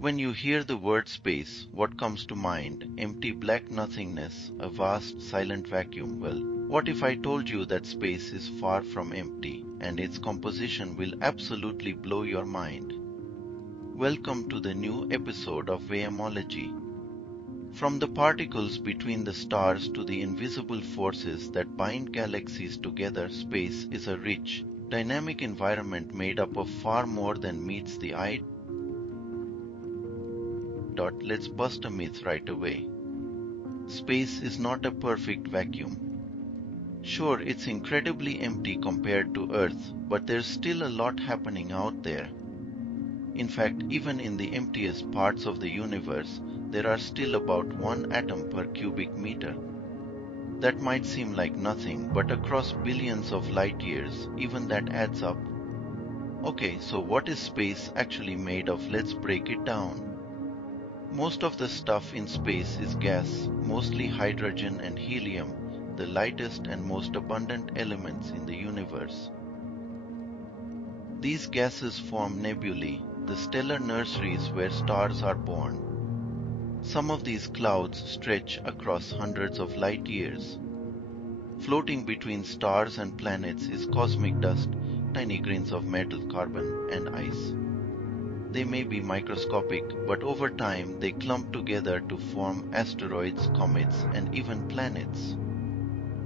When you hear the word space, what comes to mind? Empty black nothingness, a vast silent vacuum. Well, what if I told you that space is far from empty and its composition will absolutely blow your mind? Welcome to the new episode of Vayamology. From the particles between the stars to the invisible forces that bind galaxies together, space is a rich, dynamic environment made up of far more than meets the eye. Let's bust a myth right away. Space is not a perfect vacuum. Sure, it's incredibly empty compared to Earth, but there's still a lot happening out there. In fact, even in the emptiest parts of the universe, there are still about 1 atom per cubic meter. That might seem like nothing, but across billions of light years, even that adds up. Okay, so what is space actually made of? Let's break it down. Most of the stuff in space is gas, mostly hydrogen and helium, the lightest and most abundant elements in the universe. These gases form nebulae, the stellar nurseries where stars are born. Some of these clouds stretch across hundreds of light years. Floating between stars and planets is cosmic dust, tiny grains of metal, carbon, and ice. They may be microscopic, but over time they clump together to form asteroids, comets, and even planets.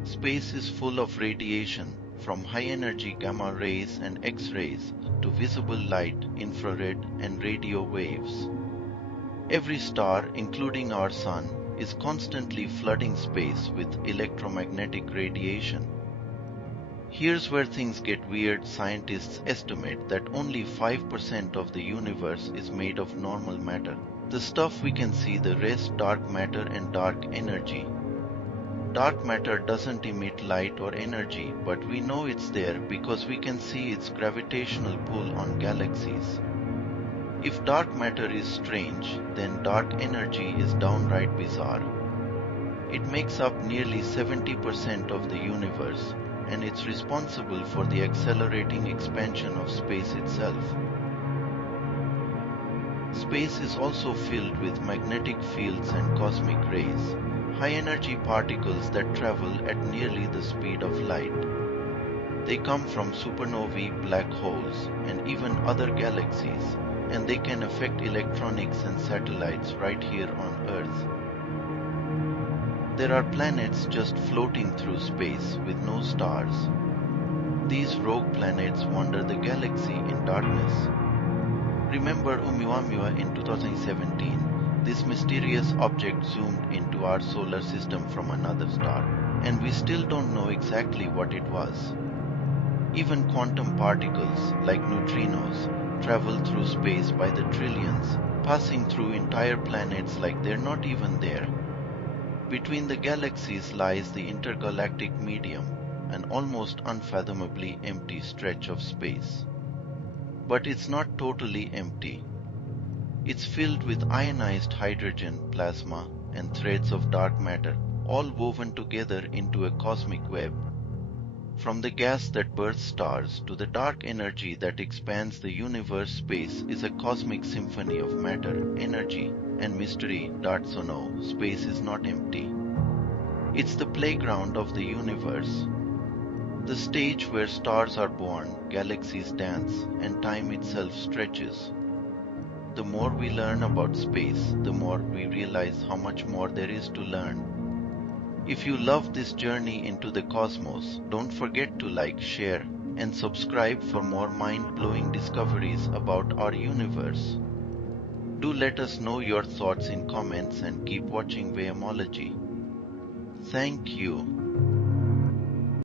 Space is full of radiation, from high-energy gamma rays and X-rays to visible light, infrared, and radio waves. Every star, including our Sun, is constantly flooding space with electromagnetic radiation. Here's where things get weird. Scientists estimate that only 5% of the universe is made of normal matter. The stuff we can see, the rest dark matter and dark energy. Dark matter doesn't emit light or energy, but we know it's there because we can see its gravitational pull on galaxies. If dark matter is strange, then dark energy is downright bizarre. It makes up nearly 70% of the universe, and it's responsible for the accelerating expansion of space itself. Space is also filled with magnetic fields and cosmic rays, high-energy particles that travel at nearly the speed of light. They come from supernovae, black holes, and even other galaxies, and they can affect electronics and satellites right here on Earth. There are planets just floating through space with no stars. These rogue planets wander the galaxy in darkness. Remember Oumuamua in 2017? This mysterious object zoomed into our solar system from another star, and we still don't know exactly what it was. Even quantum particles, like neutrinos, travel through space by the trillions, passing through entire planets like they're not even there. Between the galaxies lies the intergalactic medium, an almost unfathomably empty stretch of space. But it's not totally empty. It's filled with ionized hydrogen, plasma, and threads of dark matter, all woven together into a cosmic web. From the gas that births stars to the dark energy that expands the universe, space is a cosmic symphony of matter, energy, and mystery. So no, space is not empty. It's the playground of the universe, the stage where stars are born, galaxies dance, and time itself stretches. The more we learn about space, the more we realize how much more there is to learn. If you love this journey into the cosmos, don't forget to like, share, and subscribe for more mind-blowing discoveries about our universe. Do let us know your thoughts in comments and keep watching Vayamology. Thank you.